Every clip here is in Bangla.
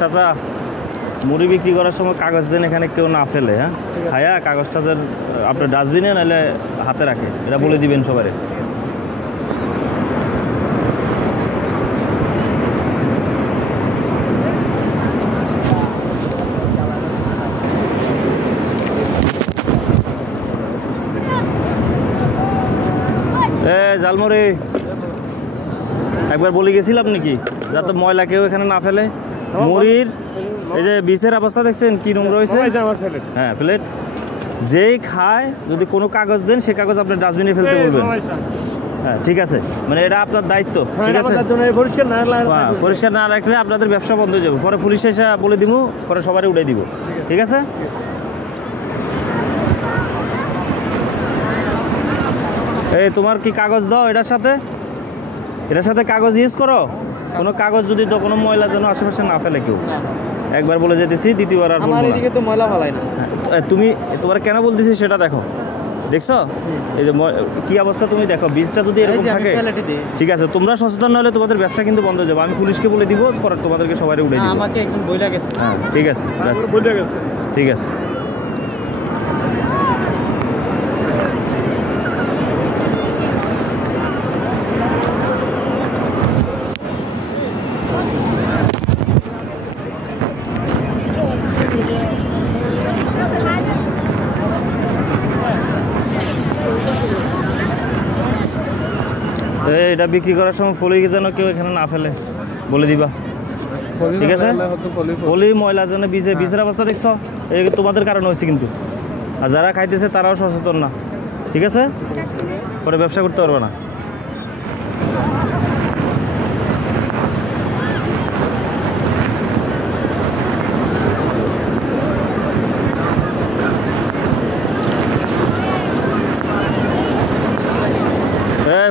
চাচা মুড়ি বিক্রি করার সময় কাগজ দেন এখানে কেউ না ফেলে, হ্যাঁ খায়া কাগজটা যেন আপনার ডাস্টবিনে নাহলে হাতে রাখে, এটা বলে দিবেন সবারে। জালমুড়ি একবার বলে গেছিলাম নাকি যাতে ময়লা কেউ এখানে না ফেলে। মুড়ির এই যে বিচের অবস্থা দেখছেন কি নোংরা হয়েছে। হ্যাঁ প্লেট যেই খায় যদি কোনো কাগজ দেন সে কাগজ আপনার ডাস্টবিনে ফেলতে বলবেন। হ্যাঁ ঠিক আছে, মানে এটা আপনার দায়িত্ব, ঠিক আছে। পরিষ্কার না রাখলে আপনাদের ব্যবসা বন্ধ হয়ে যাবে, পরে পুলিশ এসে বলে দিব, পরে সবারই উড়াই দিব, ঠিক আছে। এই তোমার কি কাগজ দাও এটার সাথে কাগজ ইউজ করো। কোনো কাগজ যদি কোনো ময়লা যেন আশেপাশে না ফেলে কেউ, একবার বলে যেতেছি, দ্বিতীয়বার আর বলবো না। এদিকে তো ময়লা ফেলাই না। তুমি তোমার কেন বলতেছি সেটা দেখো, দেখছো এই যে কি অবস্থা, তুমি দেখো বীজটা যদি এরকম থাকে, ঠিক আছে। তোমরা সচেতন না হলে তোমাদের ব্যবসা কিন্তু বন্ধ হয়ে যাবে। আমি পুলিশকে বলে দিব, পরে তোমাদেরকে সবাই উঠে দিব। আমাকে একদম বইলা গেছে। হ্যাঁ ঠিক আছে, ঠিক আছে। এটা বিক্রি করার সময় ফলি যেন কেউ এখানে না ফেলে বলে দিবা, ঠিক আছে। ফলি ময়লা যেন বীজের অবস্থা দেখছো, এই তোমাদের কারণে হয়েছে কিন্তু। আর যারা খাইতেছে তারাও সচেতন না, ঠিক আছে, পরে ব্যবসা করতে পারবে না।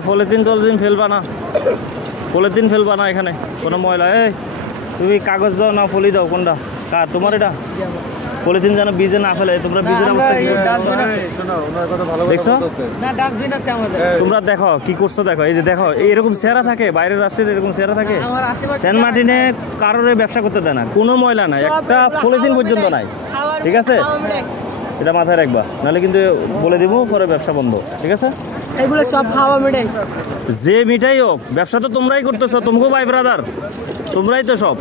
পলিথিন ফেলবা না, পলিথিন ফেলবা না এখানে কোনো ময়লা। এই তুমি কাগজ দাও না ফলি দাও, কোনটা কার তোমার? এটা পলিথিন যেন বীজে না ফেলে। তোমরা বীজের অবস্থা দেখছো, তোমরা দেখো কি করছো, দেখো এই যে দেখো এরকম চেহারা থাকে, বাইরের রাষ্ট্রের এরকম চেহারা থাকে। সেন্ট মার্টিনে কারোর ব্যবসা করতে দেয় না, কোনো ময়লা নাই, একটা পলিথিন পর্যন্ত নাই, ঠিক আছে। এটা মাথায় রাখবা, নাহলে কিন্তু বলে দিব, পরে ব্যবসা বন্ধ, ঠিক আছে। এগুলো সব হাওয়া মিঠাই, যে মিঠাই হোক, ব্যবসা তো তোমরাই করতেছো, তোমাকেও ভাই ব্রাদার, তোমরাই তো সব।